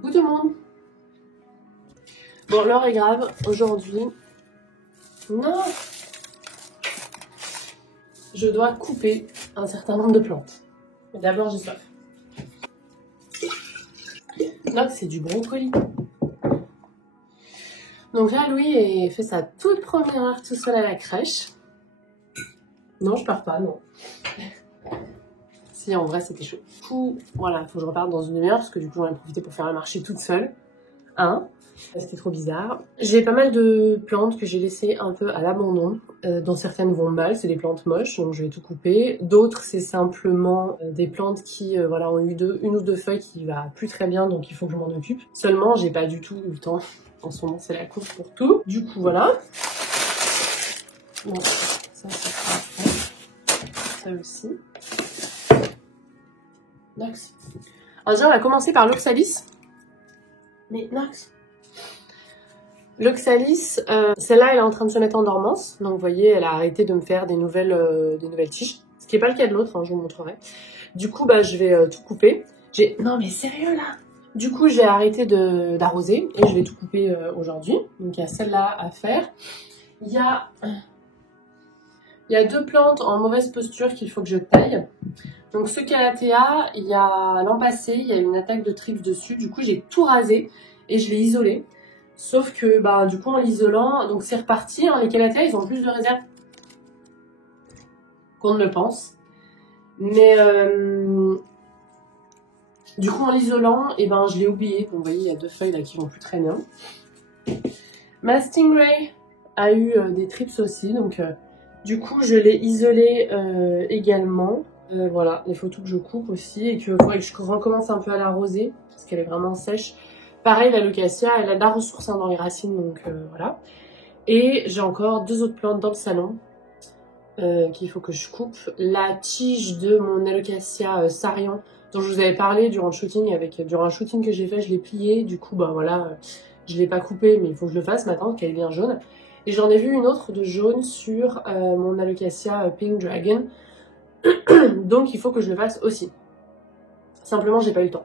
Coucou tout le monde. Bon, l'heure est grave. Aujourd'hui, non, je dois couper un certain nombre de plantes. Mais d'abord, j'ai soif. Donc, c'est du brocoli. Donc là, Louis a fait sa toute première heure tout seul à la crèche. Non, je pars pas, non. Si, en vrai, c'était chaud. Du coup, voilà, il faut que je reparte dans une demi-heure parce que du coup, j'en ai profité pour faire un marché toute seule. C'était trop bizarre. J'ai pas mal de plantes que j'ai laissées un peu à l'abandon, dont certaines vont mal, c'est des plantes moches, donc je vais tout couper. D'autres, c'est simplement des plantes qui voilà, ont eu une ou deux feuilles qui va plus très bien, donc il faut que je m'en occupe. Seulement, j'ai pas du tout eu le temps. En ce moment, c'est la course pour tout. Du coup, voilà. Bon, ça sera après. Ça aussi. Nox. Alors déjà, on va commencer par l'oxalis. Mais Nox. L'oxalis, celle-là, elle est en train de se mettre en dormance. Donc, vous voyez, elle a arrêté de me faire des nouvelles tiges. Ce qui n'est pas le cas de l'autre, hein, je vous montrerai. Du coup, bah, je vais tout couper. Non, mais sérieux, là. Du coup, j'ai arrêté d'arroser et je vais tout couper aujourd'hui. Donc, il y a celle-là à faire. Il y a deux plantes en mauvaise posture qu'il faut que je taille. Donc, ce calathea, il y a l'an passé, il y a eu une attaque de trips dessus. Du coup, j'ai tout rasé et je l'ai isolé. Sauf que, bah, du coup, en l'isolant, donc c'est reparti. Hein, les calathea, ils ont plus de réserve qu'on ne le pense. Mais, du coup, en l'isolant, eh ben, je l'ai oublié. Donc, vous voyez, il y a deux feuilles là qui vont plus très bien. Ma Stingray a eu des trips aussi. Donc, du coup, je l'ai isolé également. Voilà, il faut tout que je coupe aussi et que je recommence un peu à l'arroser parce qu'elle est vraiment sèche. Pareil, la Leucasia, elle a de la ressource hein, dans les racines, donc voilà. Et j'ai encore deux autres plantes dans le salon qu'il faut que je coupe. La tige de mon Alocasia Sarian, dont je vous avais parlé durant un shooting que j'ai fait, je l'ai pliée. Du coup, bah voilà, je l'ai pas coupée, mais il faut que je le fasse maintenant, qu'elle est bien jaune. Et j'en ai vu une autre de jaune sur mon Alocasia Pink Dragon. Donc il faut que je le fasse aussi. Simplement, j'ai pas eu le temps.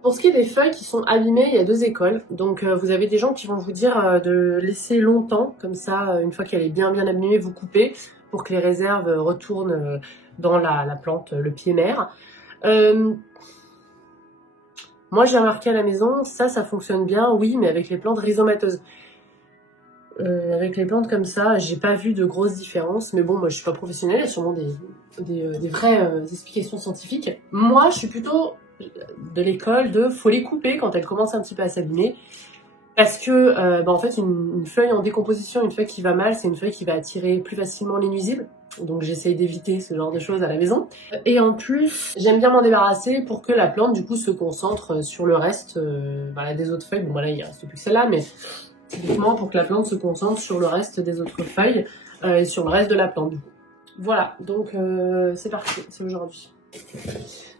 Pour ce qui est des feuilles qui sont abîmées, il y a deux écoles. Donc vous avez des gens qui vont vous dire de laisser longtemps, comme ça, une fois qu'elle est bien abîmée, vous coupez pour que les réserves retournent dans la plante, le pied mère. Moi j'ai remarqué à la maison, ça fonctionne bien, oui, mais avec les plantes rhizomateuses. Avec les plantes comme ça, j'ai pas vu de grosses différences, mais bon, moi je suis pas professionnelle, il y a sûrement des vraies explications scientifiques. Moi je suis plutôt de l'école faut les couper quand elles commencent un petit peu à s'abîmer, parce que en fait une feuille en décomposition, une feuille qui va mal, c'est une feuille qui va attirer plus facilement les nuisibles, donc j'essaye d'éviter ce genre de choses à la maison. Et en plus, j'aime bien m'en débarrasser pour que la plante du coup se concentre sur le reste des autres feuilles. Bon voilà, il reste plus que celle-là, mais typiquement pour que la plante se concentre sur le reste des autres feuilles et sur le reste de la plante du coup. Voilà, donc c'est parti, c'est aujourd'hui.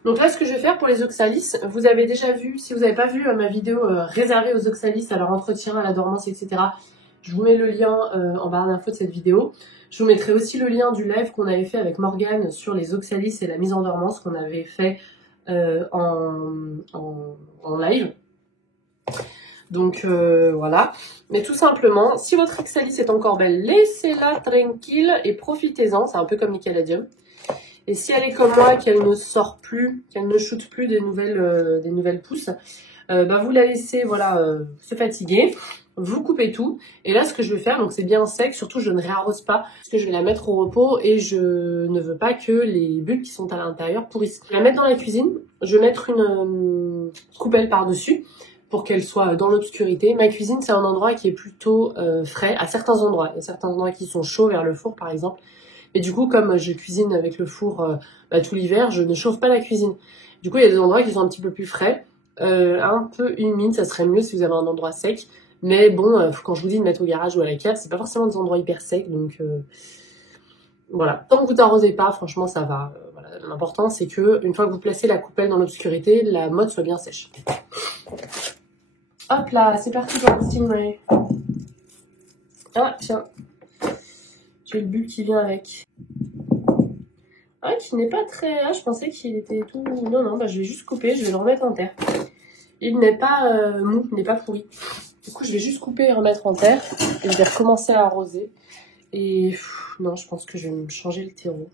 Donc là, ce que je vais faire pour les oxalis, vous avez déjà vu, si vous n'avez pas vu ma vidéo réservée aux oxalis, à leur entretien, à la dormance, etc., je vous mets le lien en barre d'infos de cette vidéo. Je vous mettrai aussi le lien du live qu'on avait fait avec Morgane sur les oxalis et la mise en dormance qu'on avait fait en live. Donc voilà, mais tout simplement, si votre oxalis est encore belle, laissez-la tranquille et profitez-en, c'est un peu comme les caladiums. Et si elle est comme moi, qu'elle ne sort plus, qu'elle ne shoote plus des nouvelles pousses, vous la laissez se fatiguer, vous coupez tout. Et là, ce que je vais faire, donc c'est bien sec, surtout je ne réarrose pas, parce que je vais la mettre au repos et je ne veux pas que les bulbes qui sont à l'intérieur pourrissent. Je vais la mettre dans la cuisine, je vais mettre une coupelle par-dessus, pour qu'elle soit dans l'obscurité. Ma cuisine, c'est un endroit qui est plutôt frais, à certains endroits. Il y a certains endroits qui sont chauds vers le four, par exemple. Et du coup, comme je cuisine avec le four tout l'hiver, je ne chauffe pas la cuisine. Du coup, il y a des endroits qui sont un petit peu plus frais, un peu humides, ça serait mieux si vous avez un endroit sec. Mais bon, quand je vous dis de mettre au garage ou à la cave, c'est pas forcément des endroits hyper secs, donc voilà. Tant que vous n'arrosez pas, franchement, ça va. Voilà. L'important, c'est que une fois que vous placez la coupelle dans l'obscurité, la motte soit bien sèche. Hop là, c'est parti pour le Stingray. Ah, tiens. J'ai le bulbe qui vient avec. Ah, qui n'est pas très... Ah, je pensais qu'il était tout... Non, je vais juste couper, je vais le remettre en terre. Il n'est pas mou, il n'est pas pourri. Du coup, je vais juste couper et remettre en terre. Et je vais recommencer à arroser. Et non, je pense que je vais me changer le terreau.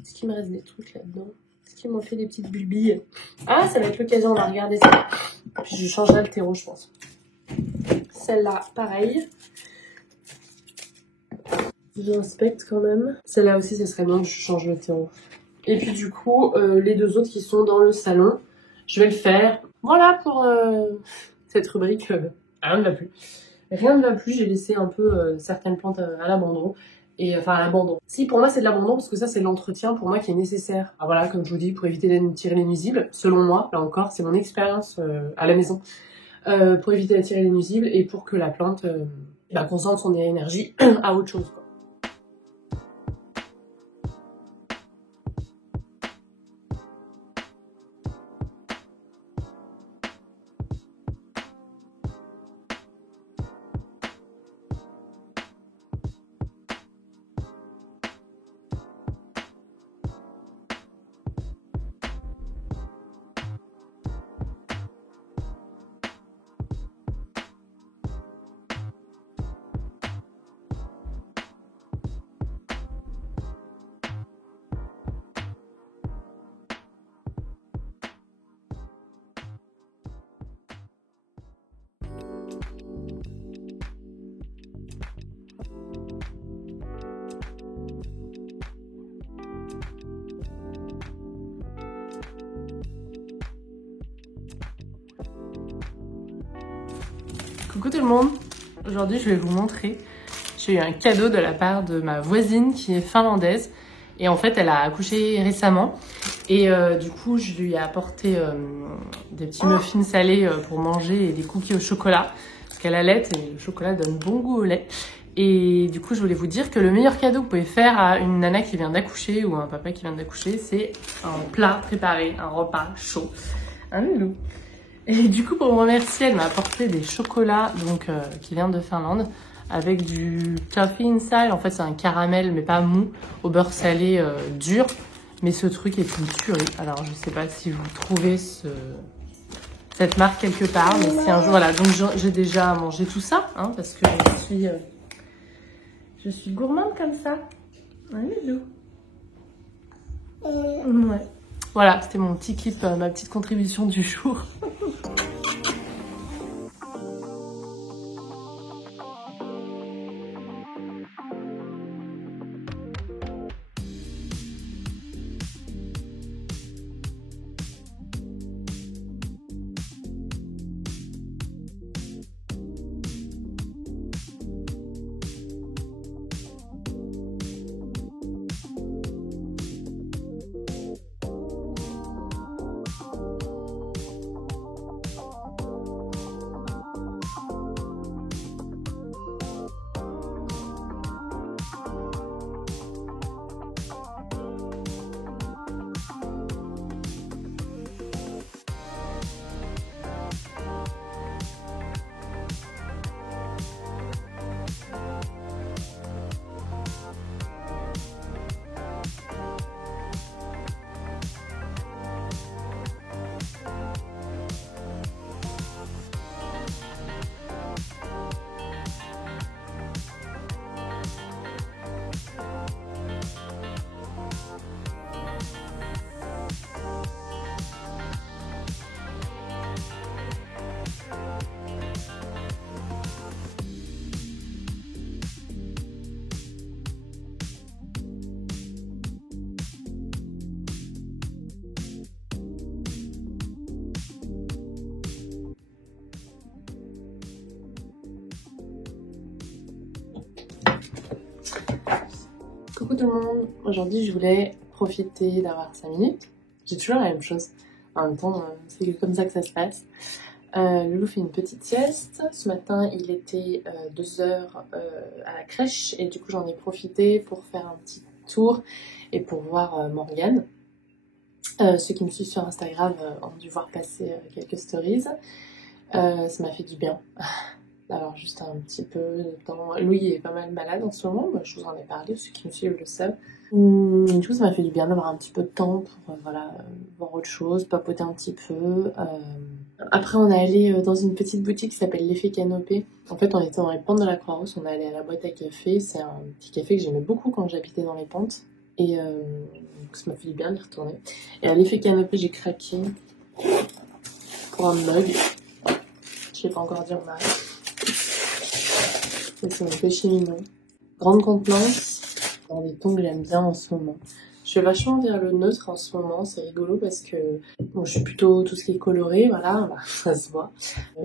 Est-ce qu'il me reste des trucs là-dedans? Est-ce qu'ils m'ont fait des petites bulbilles? Ah, ça va être l'occasion, on va regarder ça. Puis je changerai le terreau, je pense. Celle-là, pareil. J'inspecte quand même. Celle-là aussi, ce serait bien que je change le terreau. Et puis du coup, les deux autres qui sont dans le salon, je vais le faire. Voilà pour cette rubrique. Rien ne va plus. Rien ne va plus, j'ai laissé un peu certaines plantes à l'abandon. Et enfin à l'abandon. Si, pour moi c'est de l'abandon parce que ça c'est l'entretien pour moi qui est nécessaire. Ah, voilà, comme je vous dis, pour éviter de tirer les nuisibles, selon moi, là encore, c'est mon expérience à la maison. Pour éviter d'attirer les nuisibles et pour que la plante concentre son énergie à autre chose, quoi. Coucou tout le monde, aujourd'hui je vais vous montrer, j'ai eu un cadeau de la part de ma voisine qui est finlandaise et en fait elle a accouché récemment et du coup je lui ai apporté des petits muffins salés pour manger et des cookies au chocolat parce qu'elle allait et le chocolat donne bon goût au lait. Et du coup je voulais vous dire que le meilleur cadeau que vous pouvez faire à une nana qui vient d'accoucher ou à un papa qui vient d'accoucher, c'est un plat préparé, un repas chaud, un loulou. Et du coup, pour me remercier, elle m'a apporté des chocolats donc, qui viennent de Finlande avec du toffee inside. En fait, c'est un caramel, mais pas mou, au beurre salé dur. Mais ce truc est une tuerie. Alors, je sais pas si vous trouvez cette marque quelque part, mais si un jour, voilà. Donc, j'ai déjà mangé tout ça, hein, parce que je suis gourmande comme ça. Ouais, ouais. Voilà, c'était mon petit clip, ma petite contribution du jour. Coucou tout le monde, aujourd'hui je voulais profiter d'avoir 5 minutes. J'ai toujours la même chose, en même temps c'est comme ça que ça se passe. Loulou fait une petite sieste, ce matin il était 2 heures à la crèche et du coup j'en ai profité pour faire un petit tour et pour voir Morgane. Ceux qui me suivent sur Instagram ont dû voir passer quelques stories, ça m'a fait du bien. Alors juste un petit peu de temps. Louis est pas mal malade en ce moment, bah, je vous en ai parlé, ceux qui me suivent le savent. Du coup ça m'a fait du bien d'avoir un petit peu de temps pour voilà, voir autre chose, papoter un petit peu. Après on est allé dans une petite boutique qui s'appelle l'Effet Canopé. En fait on était dans les pentes de la Croix-Rousse, on est allé à la boîte à café, c'est un petit café que j'aimais beaucoup quand j'habitais dans les pentes. Et donc ça m'a fait du bien d'y retourner. Et à l'Effet Canopé j'ai craqué pour un mug. Je vais pas encore dire mal. C'est un péché mignon. Grande contenance, dans des tons que j'aime bien en ce moment. Je suis vachement vers le neutre en ce moment, c'est rigolo parce que bon, je suis plutôt tout ce qui est coloré, voilà, ça se voit.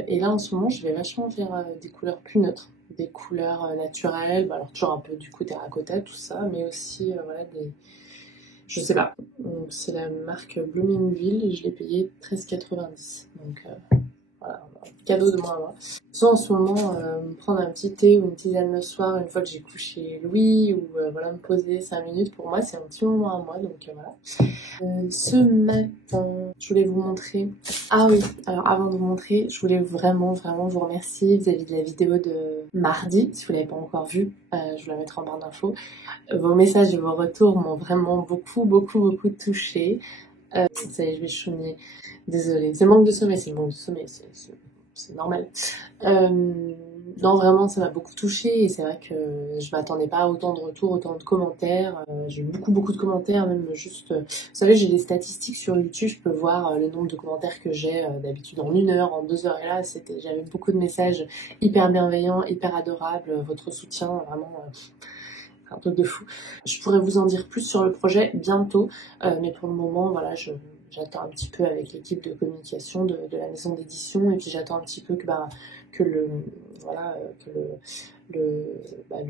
Et là en ce moment, je vais vachement vers des couleurs plus neutres, des couleurs naturelles, alors toujours un peu du coup terracotta, tout ça, mais aussi voilà des... Je sais pas, c'est la marque Bloomingville et je l'ai payé 13,90. Donc voilà, cadeau de moi à moi. Soit en ce moment, me prendre un petit thé ou une tisane le soir une fois que j'ai couché Louis, ou voilà, me poser 5 minutes, pour moi c'est un petit moment à moi, donc voilà. Ce matin, je voulais vous montrer... Ah oui, alors avant de vous montrer, je voulais vraiment vous remercier vis-à-vis de la vidéo de mardi, si vous l'avez pas encore vue, je vous la mettrai en barre d'infos. Vos messages et vos retours m'ont vraiment beaucoup touchée. Ça y est, je vais chouiner. Désolée. C'est le manque de sommeil, c'est le manque de sommeil, c'est normal. Non, vraiment, ça m'a beaucoup touchée et c'est vrai que je m'attendais pas à autant de retours, autant de commentaires. J'ai eu beaucoup de commentaires, même juste... vous savez, j'ai des statistiques sur YouTube, je peux voir le nombre de commentaires que j'ai d'habitude en 1 heure, en 2 heures. Et là, j'avais beaucoup de messages hyper bienveillants, hyper adorables. Votre soutien, vraiment... un truc de fou. Je pourrais vous en dire plus sur le projet bientôt, mais pour le moment, voilà, j'attends un petit peu avec l'équipe de communication de la maison d'édition, et puis j'attends un petit peu que le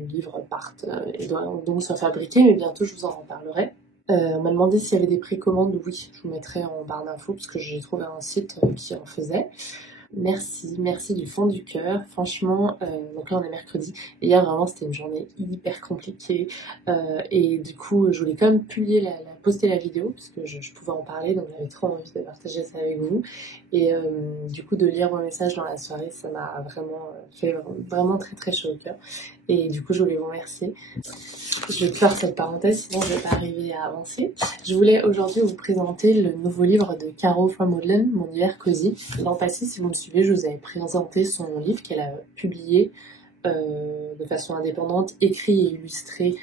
livre parte et donc soit fabriqué, mais bientôt je vous en reparlerai. On m'a demandé s'il y avait des précommandes. Oui, je vous mettrai en barre d'infos parce que j'ai trouvé un site qui en faisait. Merci du fond du cœur. Franchement, donc là on est mercredi. Et hier vraiment c'était une journée hyper compliquée. Et du coup je voulais quand même poster la vidéo parce que je pouvais en parler, donc j'avais trop envie de partager ça avec vous. Et du coup de lire vos messages dans la soirée, ça m'a vraiment fait vraiment très chaud au cœur. Et du coup je voulais vous remercier. Je vais clore cette parenthèse, sinon je vais pas arriver à avancer. Je voulais aujourd'hui vous présenter le nouveau livre de Caro von Maudlin, Mon hiver cosy. L'an passé, si vous me suivez, je vous avais présenté son livre qu'elle a publié de façon indépendante, écrit et illustré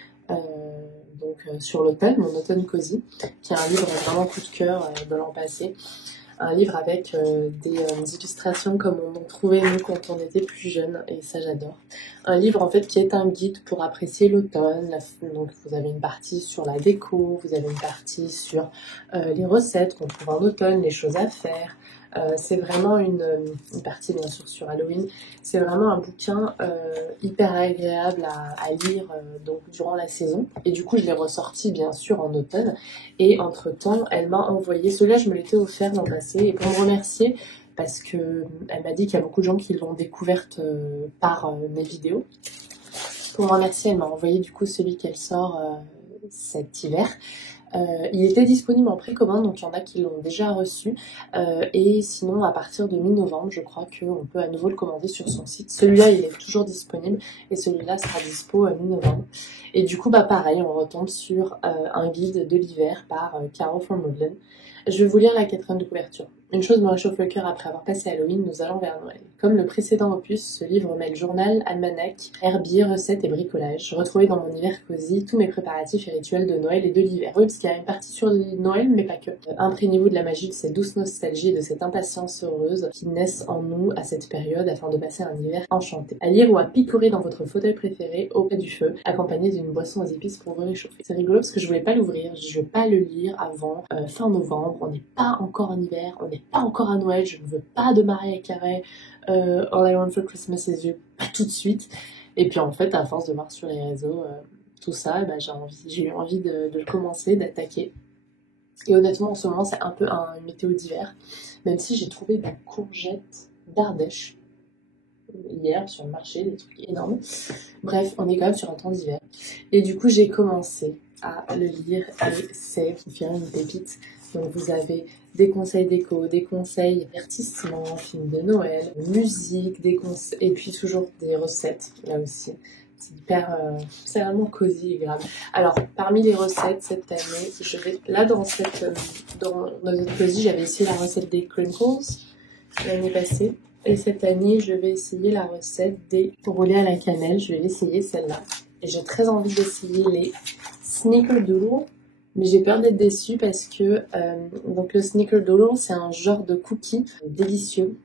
sur l'automne, Mon automne cosy, qui est un livre vraiment coup de cœur de l'an passé. Un livre avec des illustrations comme on en trouvait nous quand on était plus jeune, et ça j'adore. Un livre en fait qui est un guide pour apprécier l'automne. Donc vous avez une partie sur la déco, vous avez une partie sur les recettes qu'on trouve en automne, les choses à faire. C'est vraiment une partie bien sûr sur Halloween. C'est vraiment un bouquin hyper agréable à lire donc durant la saison. Et du coup je l'ai ressorti bien sûr en automne. Et entre temps elle m'a envoyé, celui-là je me l'étais offert l'an passé, et pour me remercier parce que elle m'a dit qu'il y a beaucoup de gens qui l'ont découverte par mes vidéos. Pour me remercier, elle m'a envoyé du coup celui qu'elle sort cet hiver. Il était disponible en précommande, donc il y en a qui l'ont déjà reçu. Et sinon, à partir de mi-novembre, je crois qu'on peut à nouveau le commander sur son site. Celui-là, il est toujours disponible et celui-là sera dispo à mi-novembre. Et du coup, pareil, on retombe sur un guide de l'hiver par Caro von Maudlin. Je vais vous lire la 4e de couverture. Une chose me réchauffe le cœur après avoir passé Halloween, nous allons vers Noël. Comme le précédent opus, ce livre mêle journal, almanach, herbier, recettes et bricolage. Retrouvez dans mon hiver cosy tous mes préparatifs et rituels de Noël et de l'hiver. Oui, parce qu'il y a une partie sur Noël, mais pas que. Imprégnez-vous de la magie de cette douce nostalgie et de cette impatience heureuse qui naissent en nous à cette période afin de passer un hiver enchanté. À lire ou à picorer dans votre fauteuil préféré auprès du feu, accompagné d'une boisson aux épices pour vous réchauffer. C'est rigolo parce que je voulais pas l'ouvrir, je vais pas le lire avant fin novembre. On n'est pas encore en hiver, on n'est pas encore à Noël, je ne veux pas de Mariah Carey, All I Want for Christmas is You, pas tout de suite. Et puis en fait, à force de voir sur les réseaux tout ça, j'ai eu envie de le commencer, d'attaquer. Et honnêtement, en ce moment, c'est un peu une météo d'hiver, même si j'ai trouvé des courgettes d'Ardèche hier sur le marché, des trucs énormes. Bref, on est quand même sur un temps d'hiver. Et du coup, j'ai commencé à le lire et c'est une pépite. Donc vous avez des conseils déco, des conseils divertissement, films de Noël, musique, des conseils, et puis toujours des recettes là aussi. C'est hyper, c'est vraiment cosy et grave. Alors, parmi les recettes cette année, je vais là dans notre cosy, j'avais essayé la recette des crinkles l'année passée. Et cette année, je vais essayer la recette des roulés à la cannelle. Je vais l'essayer celle-là. Et j'ai très envie d'essayer les snickerdoodle. Mais j'ai peur d'être déçue parce que donc le snickerdoodle, c'est un genre de cookie délicieux.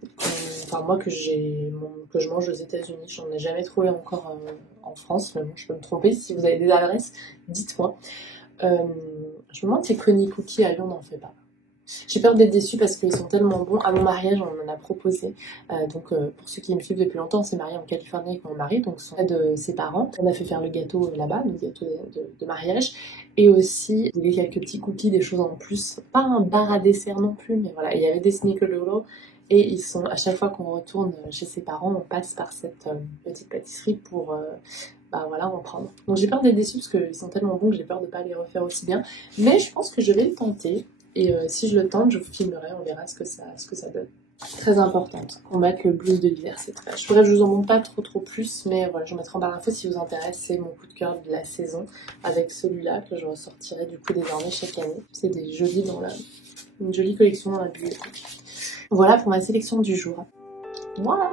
Enfin, moi que je mange aux États-Unis, j'en ai jamais trouvé encore en France. Mais bon, je peux me tromper. Si vous avez des adresses, dites-moi. Je me demande si Connie Cookie à Lyon n'en fait pas. J'ai peur d'être déçue parce qu'ils sont tellement bons. À mon mariage, on m'en a proposé. Pour ceux qui me suivent depuis longtemps, on s'est marié en Californie avec mon mari, donc près de ses parents. On a fait faire le gâteau là-bas, le gâteau de mariage. Et aussi, il y avait quelques petits cookies, des choses en plus. Pas un bar à dessert non plus, mais voilà, il y avait des snickerdoodle. Et ils sont, à chaque fois qu'on retourne chez ses parents, on passe par cette petite pâtisserie pour voilà, en prendre. Donc j'ai peur d'être déçue parce qu'ils sont tellement bons que j'ai peur de ne pas les refaire aussi bien. Mais je pense que je vais le tenter. Et si je le tente, je vous filmerai, on verra ce que ça donne. Très importante, combattre le blues de l'hiver, c'est très... Je vous en montre pas trop plus, mais voilà, je vous mettrai en barre d'infos si vous intéresse. C'est mon coup de cœur de la saison, avec celui-là que je ressortirai du coup désormais chaque année. C'est des jolis une jolie collection dans la bibliothèque. Voilà pour ma sélection du jour. Voilà.